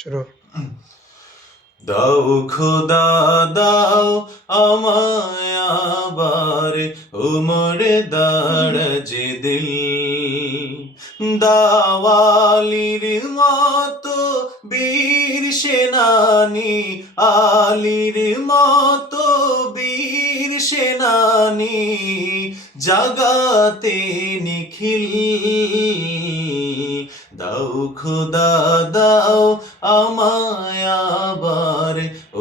শুরু। দাও খোদা দাও আমায় আবার উমরে দারাজ দিল দাওয়ালির মতো বীর সেনানি আলীর মতো বীর সেনানি জাগাতে নিখিল দাও খোদা দাও আমায় আবার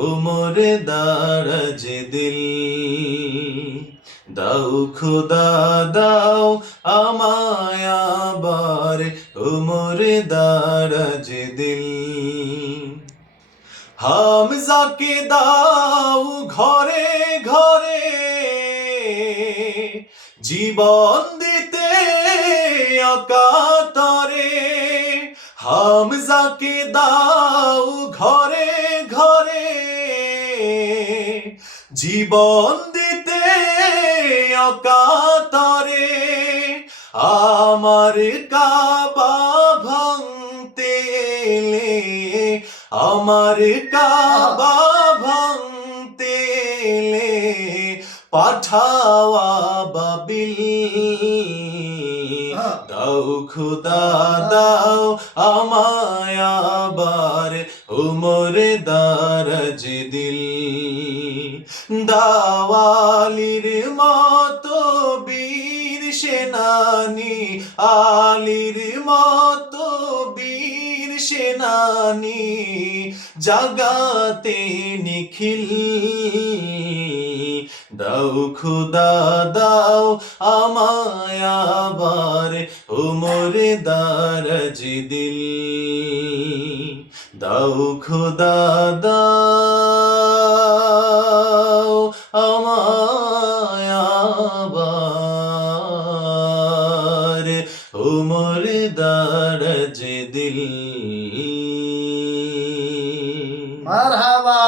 উমর দারাজ দিল দাও খোদা দাও আমায় আবার উমর দারাজ দিল হামজাকে দাও ঘরে ঘরে জীবন দিতে অকাতরে হামজাকে দাও ঘরে ঘরে জীবন দিতে অকাতরে আমার কাবা ভাঙতে এলে আমার কাবা ভাঙতে এলে পাঠাওয়া বাবিল দাও খোদা দাও আমায় আবার উমর দারাজ দিল দাওয়ালির মতো বীর সেনানি আলীর মতো বীর সেনানি জাগাতে নিখিল দাও খোদা দাও আমায় আবার উমর দারাজ দিল দাও খোদা দাও আমায় আবার উমর দারাজ দিল। মারহাবা।